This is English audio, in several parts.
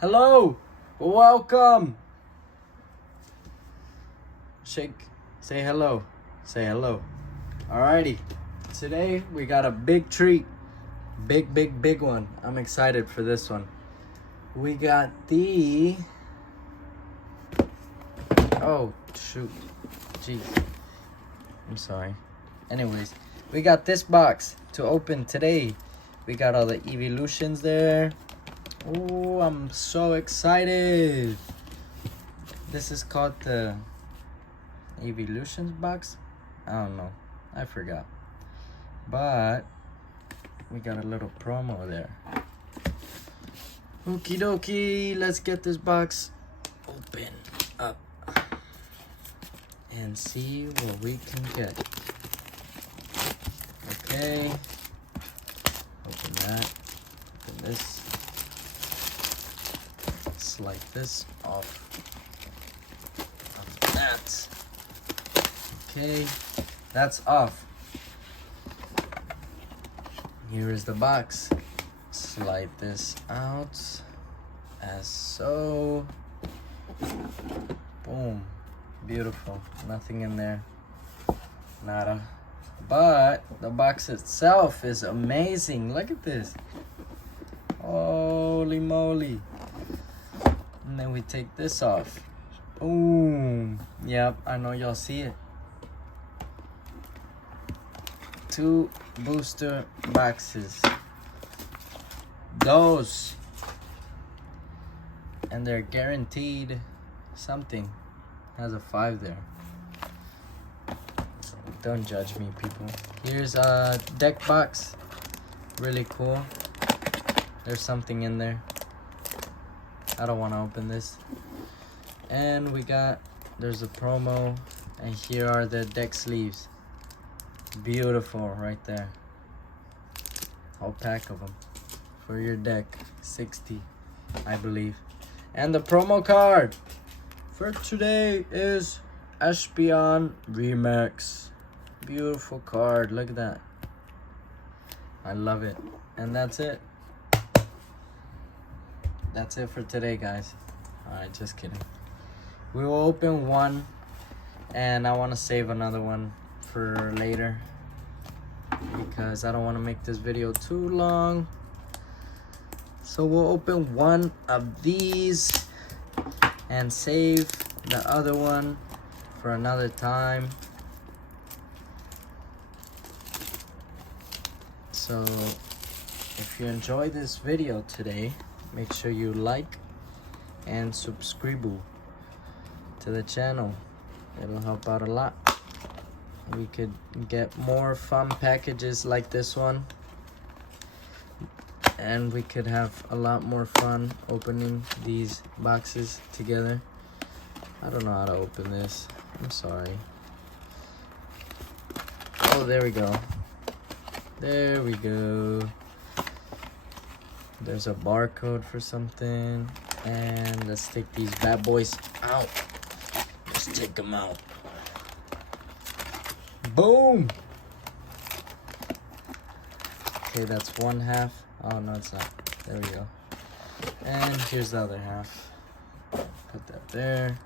Hello, welcome. Shake, say hello, say hello. Alrighty, today we got a big treat. Big one. I'm excited for this one. We got the... Oh, shoot. Jeez. I'm sorry. Anyways, we got this box to open today. We got all the evolutions there. Oh, I'm so excited. This is called the evolutions box. I don't know. I forgot. But we got a little promo there. Okie dokie. Let's get this box open up and see what we can get. Okay. Open that. Open this. Slide this off of that. Okay. That's off. Here is the box. Slide this out as so. Boom. Beautiful. Nothing in there. Nada. But the box itself is amazing. Look at this. Holy moly. And then we take this off. Boom. Yep, I know y'all see it. 2 booster boxes. Those. And they're guaranteed something. Has a 5 there. Don't judge me, people. Here's a deck box. Really cool. There's something in there. I don't want to open this. And we got, there's a promo. And here are the deck sleeves. Beautiful right there. Whole pack of them. For your deck. 60, I believe. And the promo card for today is Espion Remix. Beautiful card. Look at that. I love it. And that's it. That's it for today, guys. Alright, just kidding. We will open one. And I want to save another one for later. Because I don't want to make this video too long. So we'll open one of these. And save the other one for another time. So if you enjoyed this video today, make sure you like and subscribe to the channel. It'll help out a lot. We could get more fun packages like this one. And we could have a lot more fun opening these boxes together. I don't know how to open this. I'm sorry. Oh, there we go. There we go. There's a barcode for something. And let's take these bad boys out. Let's take them out. Boom! Okay, that's one half. Oh, no, it's not. There we go. And here's the other half. Put that there.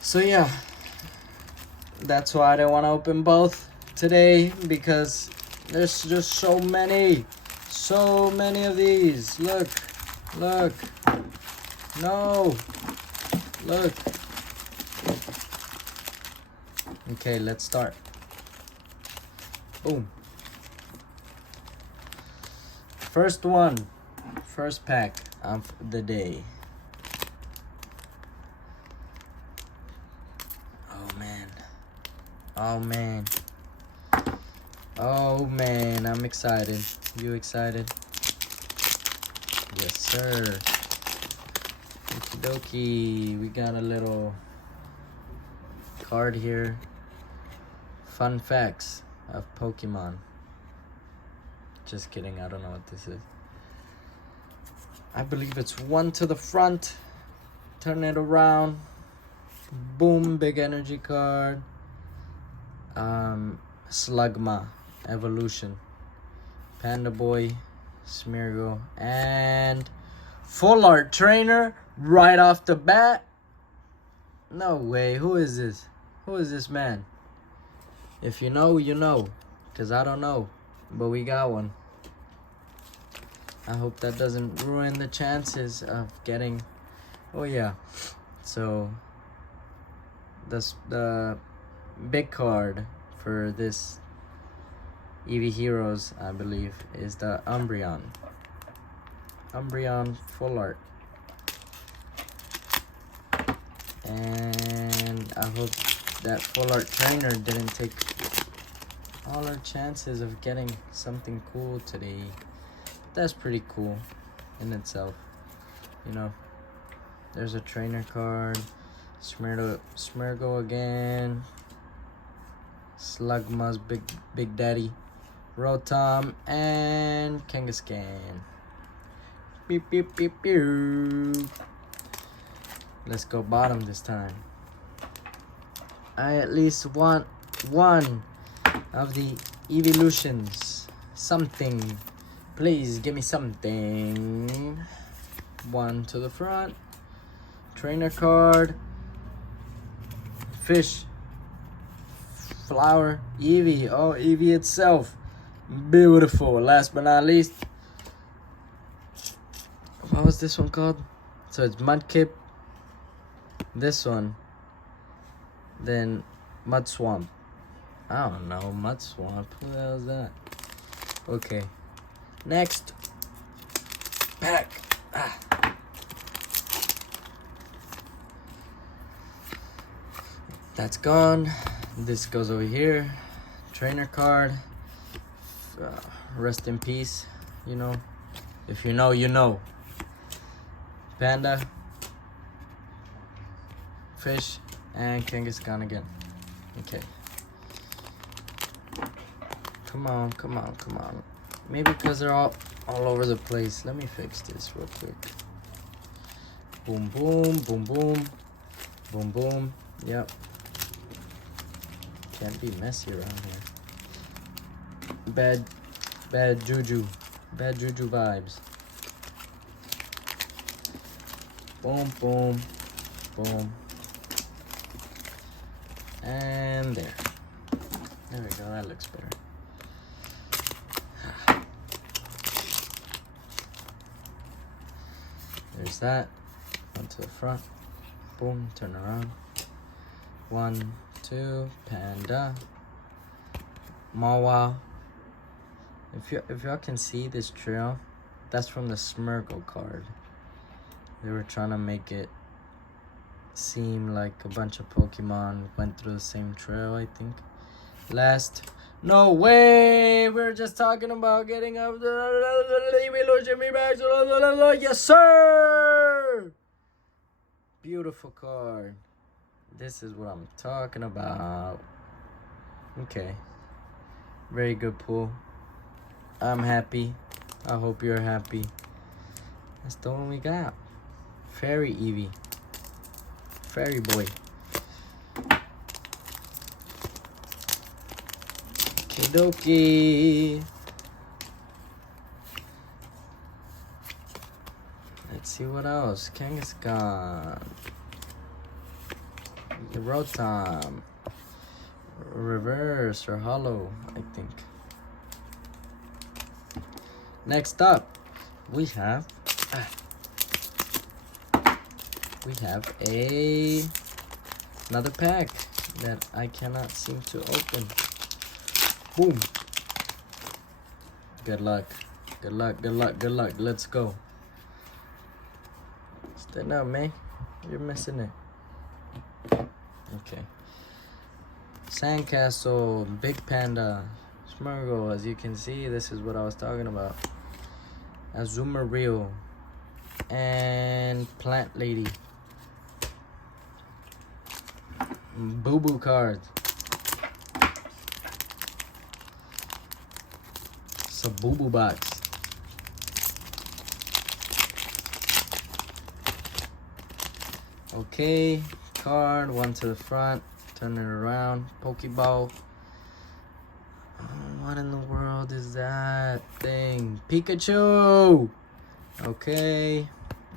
So, yeah. That's why I didn't want to open both today. Because there's just so many. So many of these. Look. Look. No. Look. Okay, let's start. Boom. First one. First pack of the day. Oh, man. Oh, man. Oh, man. I'm excited. You excited? Yes, sir. Okie dokie. We got a little card here. Fun facts of Pokemon. Just kidding, I don't know what this is. I believe it's 1 to the front. Turn it around. Boom, big energy card. Slugma Evolution. Panda Boy, Smeargle, and Full art trainer right off the bat. No way. Who is this? Who is this man? If you know, you know. Because I don't know. But we got one. I hope that doesn't ruin the chances of getting... Oh yeah. So the big card for this Eevee Heroes, I believe, is the Umbreon. Umbreon full art. And I hope that full art trainer didn't take all our chances of getting something cool today. That's pretty cool in itself. You know, there's a trainer card. Smirgo again. Slugma's Big Daddy. Rotom and Kangaskhan. Beep beep beep beep. Let's go bottom this time. I at least want one of the evolutions. Something. Please give me something. One to the front. Trainer card. Fish. Flower. Eevee. Oh, Eevee itself. Beautiful. Last but not least. What was this one called? So it's Mudkip. This one. Then Mud Swamp. I don't know. Mud Swamp. Who the hell is that? Okay. Next pack. That's gone. This goes over here. Trainer card. Rest in peace. You know. If you know, you know. Panda. Fish. And Kangaskhan again. Okay. Come on, come on, come on. Maybe because they're all over the place. Let me fix this real quick. Boom, boom, boom, boom. Boom, boom. Yep. Can't be messy around here. Bad juju. Bad juju vibes. Boom, boom, boom. And there. There we go. That looks better. There's that. One to the front. Boom. Turn around. 1, 2. Panda. Mawa. If y'all can see this trail, that's from the Smirgle card. They were trying to make it seem like a bunch of Pokemon went through the same trail, I think. Last. No way! We're just talking about getting up the yes, sir! Beautiful card. This is what I'm talking about. Okay. Very good pull. I'm happy. I hope you're happy. That's the one we got. Fairy Eevee. Fairy boy. Okie dokie. Let's see what else. Kangaskhan. Rotom. Reverse or hollow, I think. Next up, we have another pack that I cannot seem to open. Boom. Good luck. Good luck, good luck, good luck. Let's go. Stand up, man. You're missing it. Okay. Sandcastle, Big Panda, Smirgle. As you can see, this is what I was talking about. Azumarill. And Plant Lady. Boo Boo card. It's a Boo Boo box. Okay, card, one to the front, turn it around, Pokeball. What in the world is that thing? Pikachu! Okay,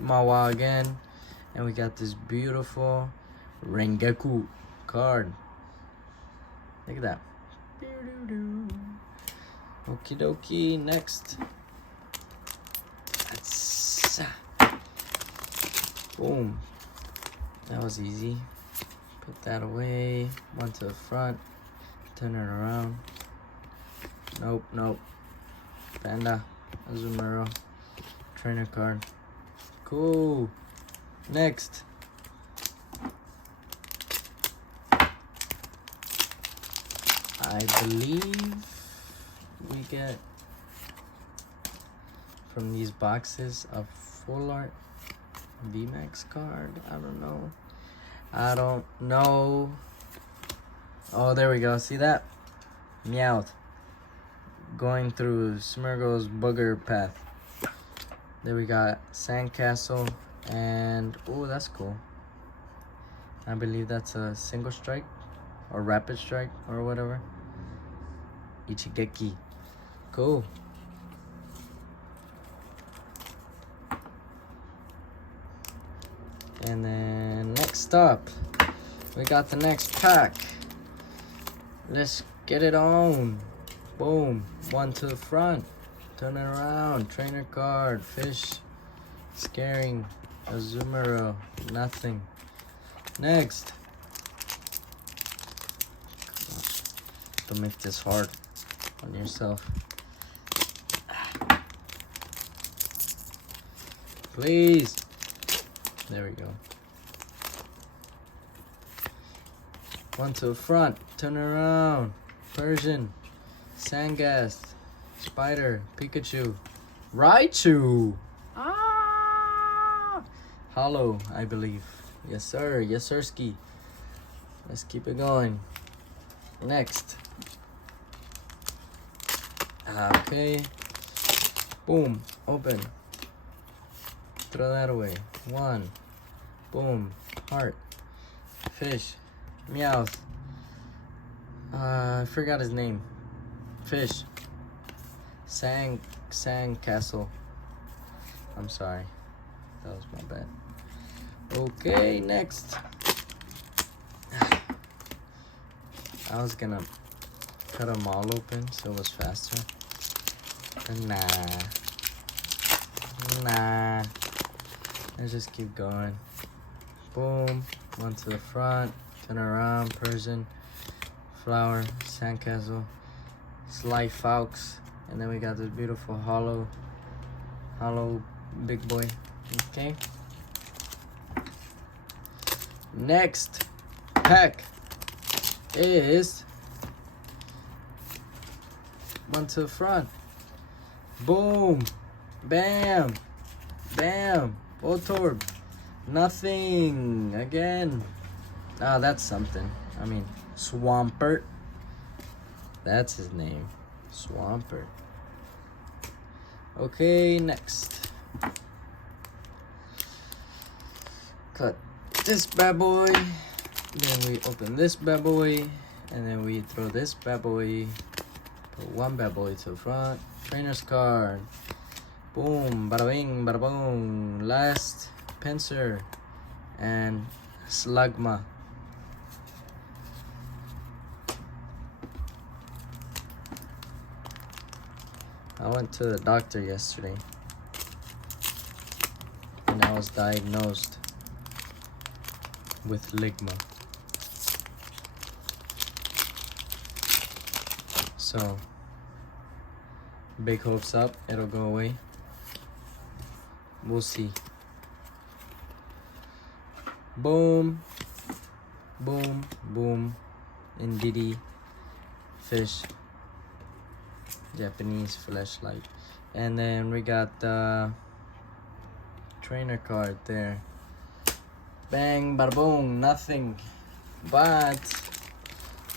Mawa again. And we got this beautiful Rengeku card. Look at that. Okie dokie. Next. Boom. That was easy. Put that away. One to the front. Turn it around. Nope, nope. Panda. Azumarill. Trainer card. Cool. Next. I believe we get from these boxes a full art VMAX card. I don't know. Oh, there we go. See that? Meowth. Going through Smeargle's booger path. There we got Sandcastle and oh, that's cool. I believe that's a single strike or rapid strike or whatever. Ichigeki. Cool. And then next up, we got the next pack. Let's get it on. Boom. One to the front. Turn it around. Trainer card. Fish. Scaring. Azumarill. Nothing. Next. Don't make this hard on yourself. Please. There we go. One to the front. Turn around. Persian. Sandgast. Spider. Pikachu. Raichu. Ah! Hollow, I believe. Yes, sir. Yes, sirski. Let's keep it going. Next. Okay. Boom. Open. Throw that away. One. Boom. Heart. Fish. Meowth. I forgot his name. Fish. Sandcastle. I'm sorry. That was my bad. Okay, next. I was gonna cut them all open so it was faster. But nah. Let's just keep going. Boom. One to the front. Turn around. Persian. Flower. Sandcastle. Sly Fox. And then we got this beautiful hollow big boy. Okay. Next pack is one to the front. Boom. Bam. Bam. Voltorb. Nothing. Again. Ah, that's something. I mean, Swampert. That's his name. Swampert. Okay, next. Cut this bad boy. Then we open this bad boy. And then we throw this bad boy. Put one bad boy to the front. Trainer's card. Boom. Bada bing. Bada boom. Last. Pinsir. And Slugma. I went to the doctor yesterday and I was diagnosed with ligma. So, big hopes up, it'll go away. We'll see. Boom, boom, boom, Indeedee, fish. Japanese flashlight, and then we got the trainer card there. Bang, bada boom, nothing. But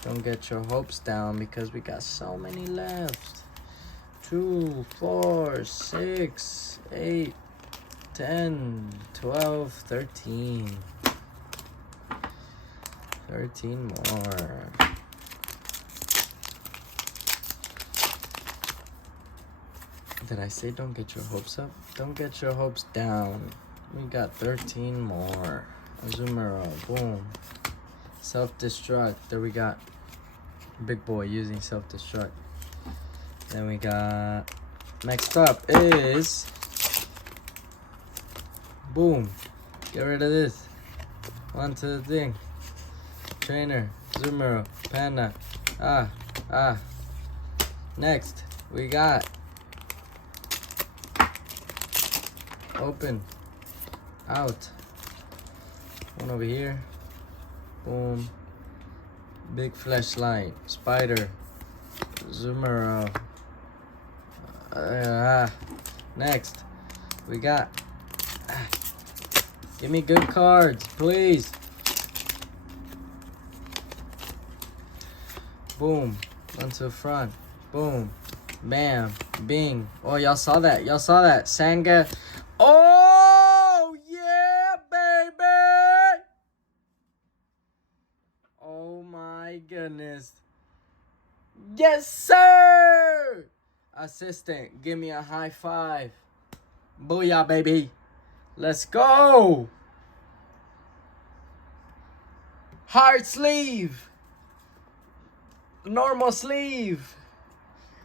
don't get your hopes down because we got so many left. 2, 4, 6, 8, 10, 12, 13. 13 more. Did I say don't get your hopes up? Don't get your hopes down We got 13 more. Azumarill, boom. Self-destruct. There we got big boy using self-destruct. Then we got, next up is, boom. Get rid of this. Onto the thing. Trainer, Azumarill, Panda. Next, we got open, out. One over here. Boom. Big flashlight, spider, Azumarill. Next, we got. Give me good cards, please. Boom. Onto the front. Boom. Bam. Bing. Oh, y'all saw that. Y'all saw that. Sanga. Oh, yeah, baby. Oh, my goodness. Yes, sir. Assistant, give me a high five. Booyah, baby. Let's go. Hard sleeve. Normal sleeve.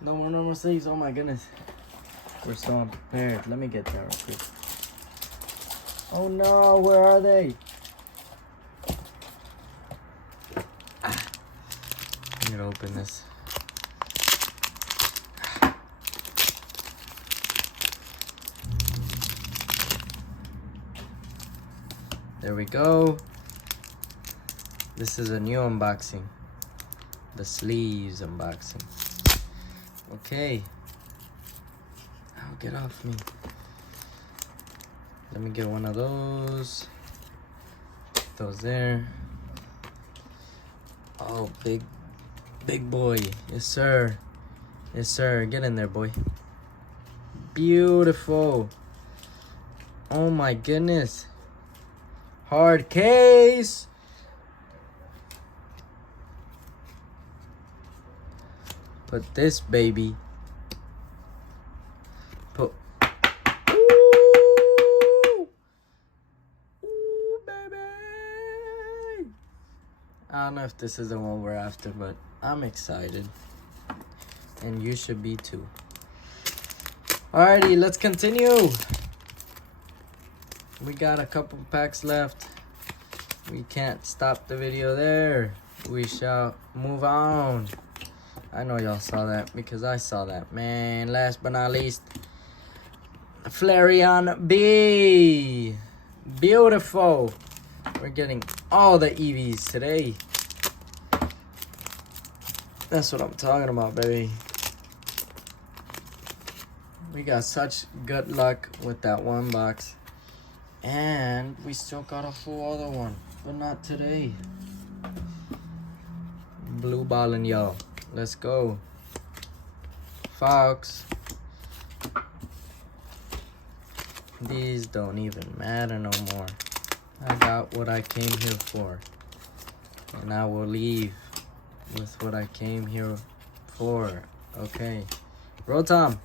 No more normal sleeves. Oh my goodness. We're so unprepared. Let me get that real quick. Oh no, where are they? I need to open this. There we go. This is a new unboxing. The sleeves unboxing. Okay. Oh, get off me. Let me get one of those. Put those there. Oh, big boy. Yes, sir. Yes, sir. Get in there, boy. Beautiful. Oh my goodness. Hard case. Put this baby. Put. Ooh, baby. I don't know if this is the one we're after, but I'm excited. And you should be too. Alrighty, let's continue. We got a couple packs left. We can't stop the video there. We shall move on. I know y'all saw that because I saw that, man. Last but not least, Flareon B. Beautiful. We're getting all the Eevees today. That's what I'm talking about, baby. We got such good luck with that one box. And we still got a full other one, but not today. Blue balling, y'all. Let's go. Fox. These don't even matter no more. I got what I came here for. And I will leave with what I came here for. Okay. Rotom.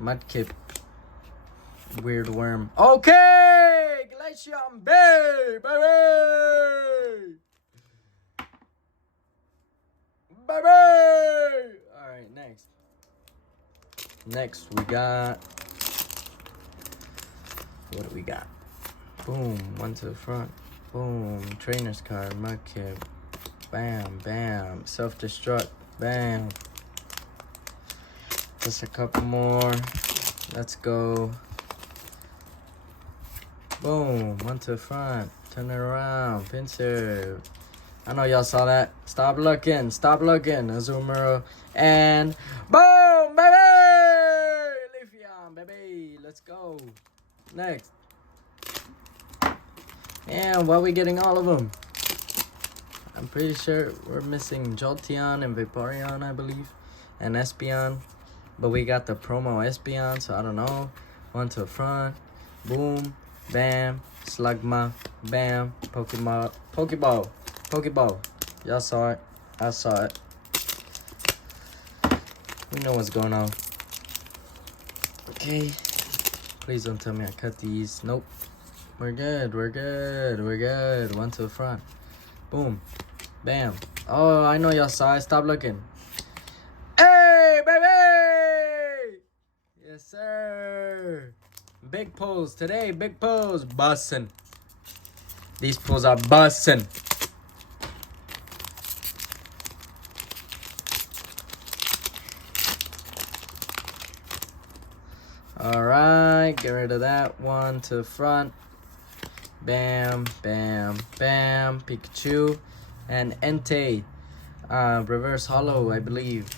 Mudkip. Weird worm. Okay! Glaceon Bay, baby! Baby! Alright, next. Next, we got... What do we got? Boom, one to the front. Boom, trainer's card, Mudkip. Bam, bam. Self-destruct. Bam. Just a couple more. Let's go. Boom, one to the front. Turn it around. Pincer. I know y'all saw that. Stop looking. Stop looking. Azumarill. And boom, baby! Leafeon, baby. Let's go. Next. And why are we getting all of them? I'm pretty sure we're missing Jolteon and Vaporeon, I believe. And Espeon. But we got the promo Espeon, so I don't know. One to the front. Boom. Bam. Slugma. Bam. Pokeball. Pokeball. Pokeball. Y'all saw it. I saw it. We know what's going on. Okay. Please don't tell me I cut these. Nope. We're good. We're good. We're good. One to the front. Boom. Bam. Oh, I know y'all saw it. Stop looking. Hey, baby! Yes, sir. Big pulls today. Big pulls. Bussin'. These pulls are bussin'. Alright, get rid of that one to the front. Bam, bam, bam. Pikachu and Entei. Reverse hollow, I believe.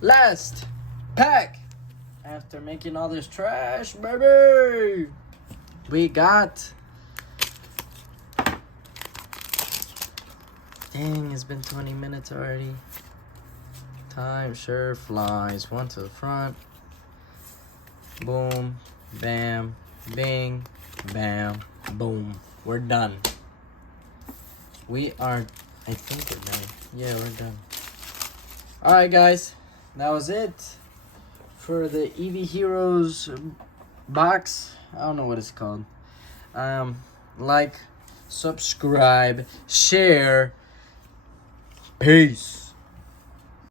Last pack. After making all this trash, baby, we got... Dang, it's been 20 minutes already. Time sure flies. One to the front. Boom, bam, bing, bam, boom. We're done. We are... I think we're done. Yeah, we're done. Alright, guys. That was it for the Eevee Heroes box. I don't know what it's called. Like, subscribe, share. Peace.